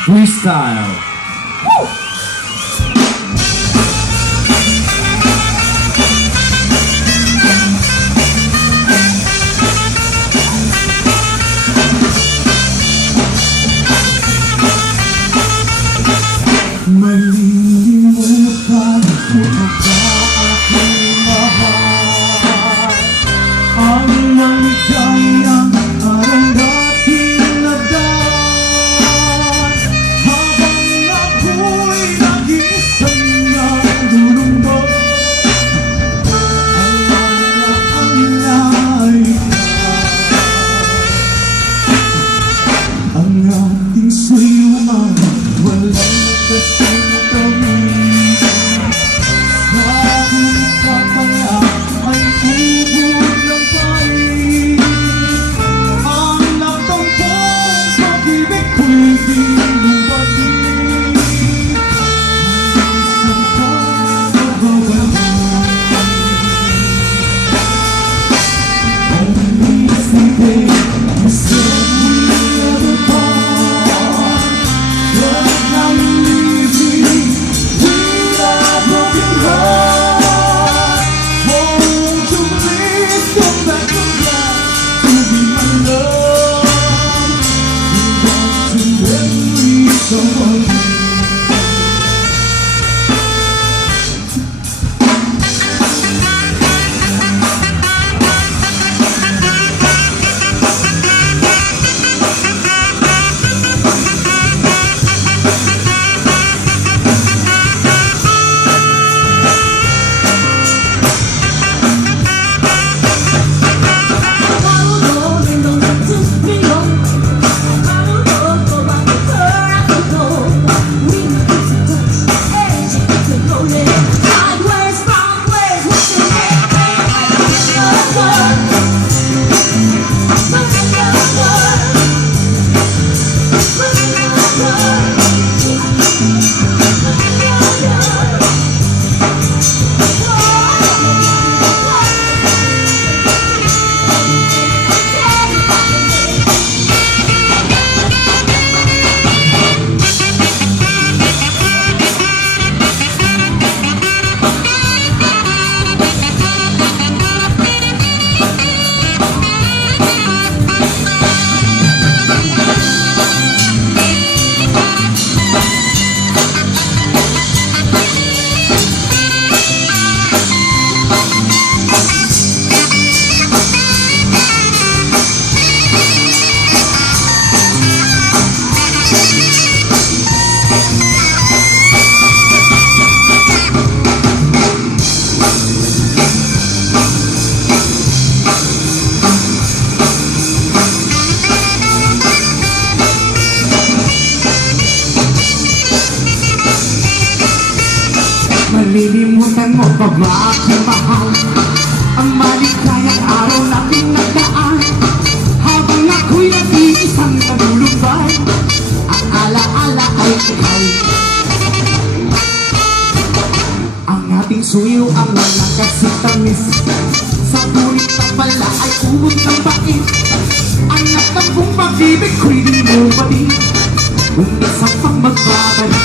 Freestyle. Malilimutan mo ba aking mahal? Ang maligayang araw natin nagdaan, habang ako'y nag-iisang nalulungkot. Ang ang ating suyuan, walang kasing kami. Sa aking kapala ay ubod ng pain. Ang nagtampong pag-ibig ko'y di lumating. Isang pagbabalik, ang isipin gusto malilimutan mo pa ba aking mahal? Ang maligayang araw natin nagdaan, habang ako'y nag-iisang nalulumbay. Ang alaala ay ikaw, ang ating suyo ang walang kasitamis. Sa bulit na pala ay ubod ng bait. Ang nagtampong pag-ibig ko'y di mo pati, kung isang pang magbabalik.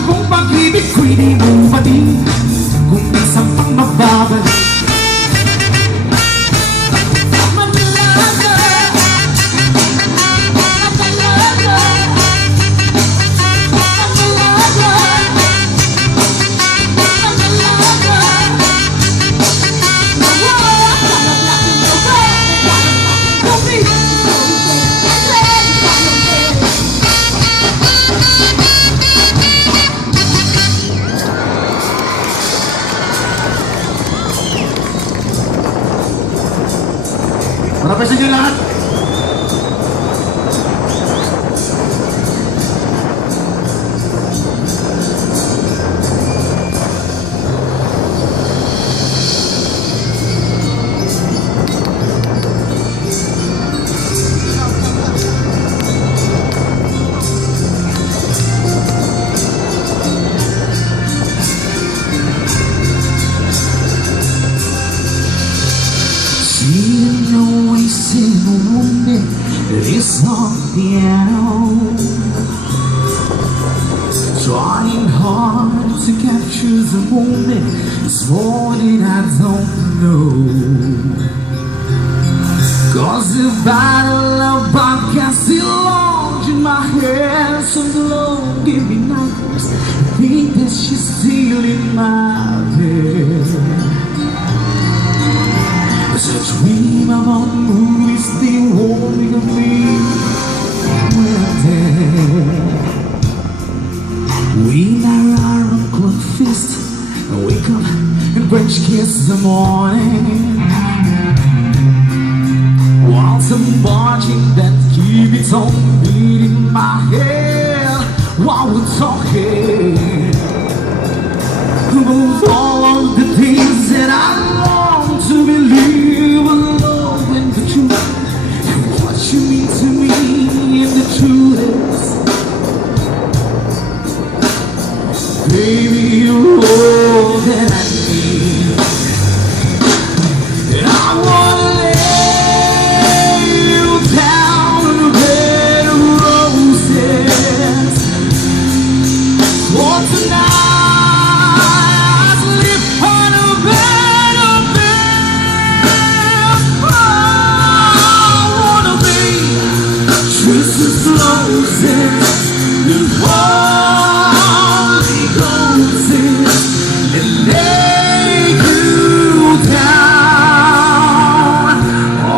Kung pag-ibig ko'y di mo pati, kung isang pang magbabalik. Marami sa inyo lahat. Sino ay sinunod It's not piano, trying hard to capture the moment. It's more than I don't know. 'Cause the battle of Bob can still launch in my head. Some glow, give me nightmares. I think that she's still in my bed. As I dream about movies, they won't think of me when I'm dead. We narrow our unclosed fist and wake up and French kiss the morning. While some marching that keep its own beat in my head while we're talking about all of the things that I long to believe alone in the truth and what you mean to me in the truth is, baby, you're all that I need. And I wanna lay you down in a bed of roses for tonight. I sleep on a bed of bills. I wanna be just as roses, the Holy Ghost and lay you down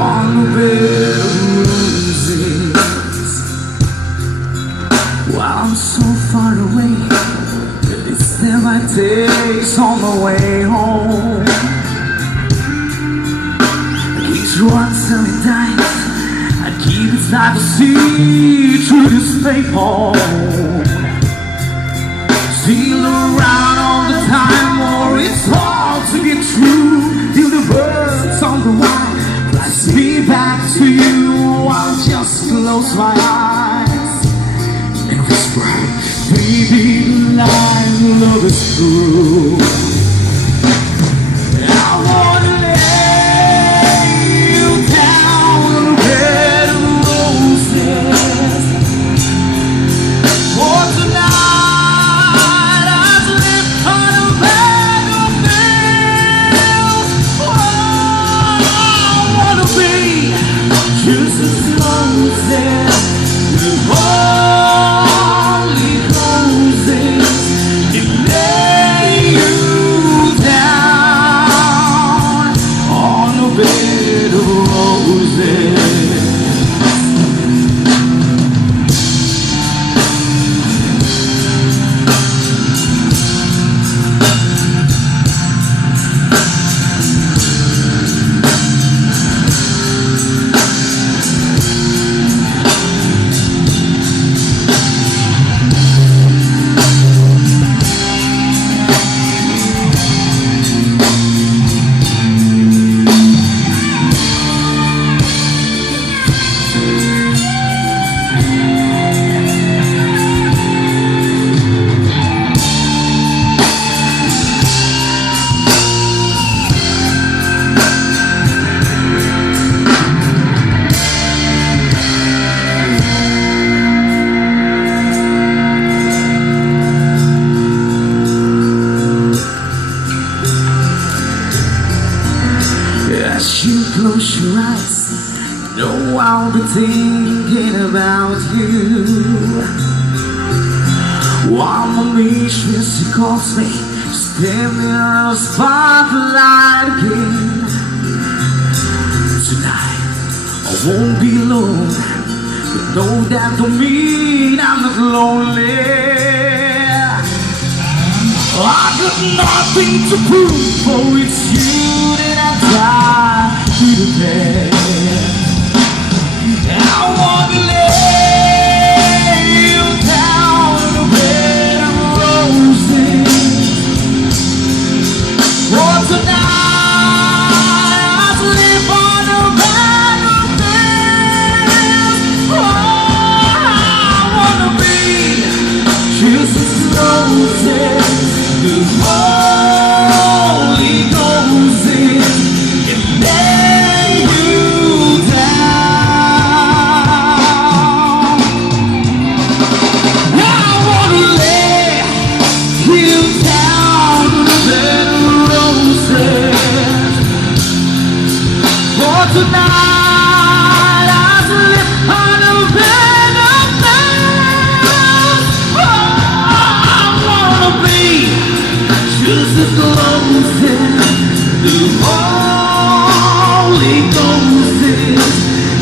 on the bed of roses. While I'm so far away, it's still my days on the way home. Each one selling dimes, I keep it time to see through this paper. Still around all the time, or it's hard to get through. Till the birds on the wire flies me back to you. I'll just close my eyes and whisper, baby, life, love is true. I wanna lay you down on a bed of roses for tonight. I sleep on a bed of bills. Oh, I wanna be just as roses, the Holy Ghost, and lay you down on a bed of roses. As you close your eyes, know I'll be thinking about you. While my mistress calls me, standing in the spotlight again. Tonight I won't be alone, but know that don't mean I'm not lonely. I got nothing to prove, for it's you that I die to defend. And I wanna lay you down in a bed of roses for tonight. I sleep on a bed of bills. Oh, I wanna be just as roses, the Holy Ghost, and lay you tonight as we live on a bed of clouds. Oh, I wanna be just as closest to Holy Ghost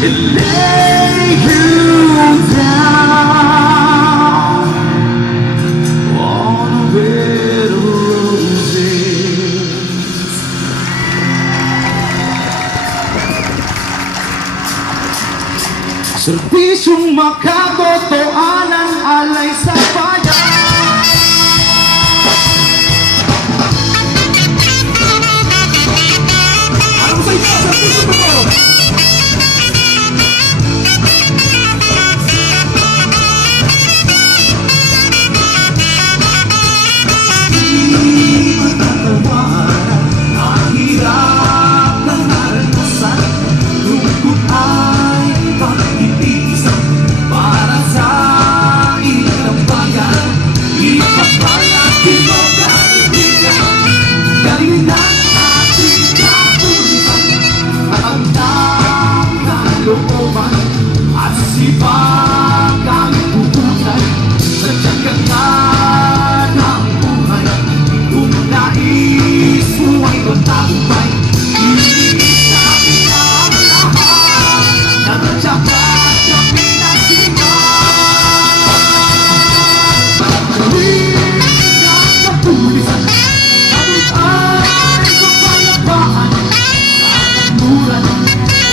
and lay you down on a bed of roses. Serbisyong makatotohanan alay sa bayan. Ano sa inyo? Serbisyo mo ko! Di matatawaran ang hirap na naranasan. Lungkot ay pag-ibisan para sa ilang bayan. Ipagpalaki mo kaibigan, galing ng ating kapulisan. At ang kalooban at sipag ang pupunan sa tiyagang ng buhay. Kung nais mo ay magtagumpay, iisapin na ang lahat ng tsapat na pinagsiman. Gawin ng kapulisan, kami ay kapayapaan sa kanluran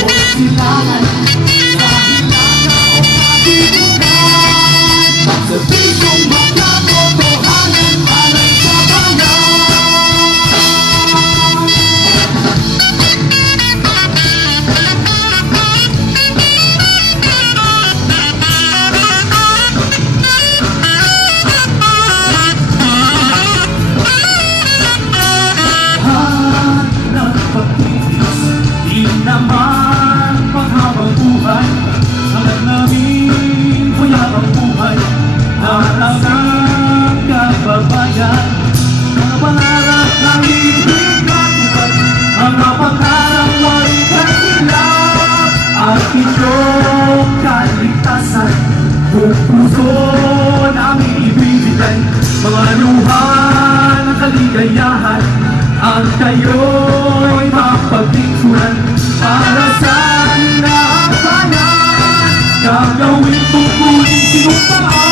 o silangan, sa hilaga o katimunan. Serbisyong magkatotohanan alay sa bayan. Lahat ng pagtitis, di naman paghabang buhay. Alam namin kuya ang buhay, natagang kababayan. Mga pangarap ng ibig katupad, mga pangarap ay kahilap. At itong kaligtasan, buong puso namin ibibigay. Mga luha ng kaligayahan, ang kayo'y mapagpicturan para sa hinahabayan. Gagawin tungkulin sinumpaan.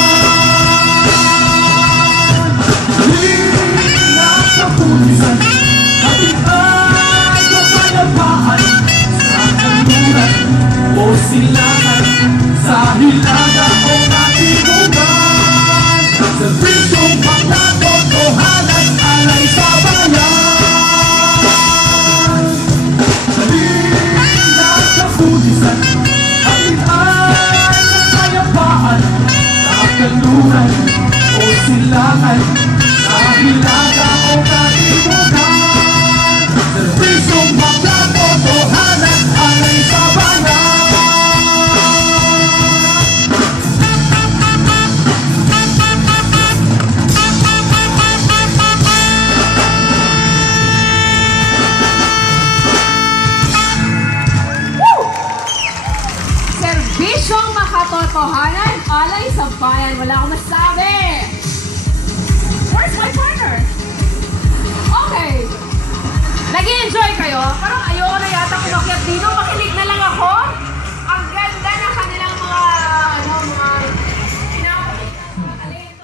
Halin ng kapulisan, ating ay kapayapaan sa kanluran o silangan, sa hilaga o katimunan. Serbisyong magkatotohanan alay sa bayan. Halin ng kapulisan, ating ay kapayapaan sa kanluran o silangan, sa hilaga o katimunan. Serbisyong magkatotohanan alay sa bayan. Serbisyong makatotohanan alay sa bayan. Wala akong masabi. Where's my partner? Okay. Nag-i-enjoy kayo? Parang ayoko na yata kumakyat dito. Makinig na lang ako.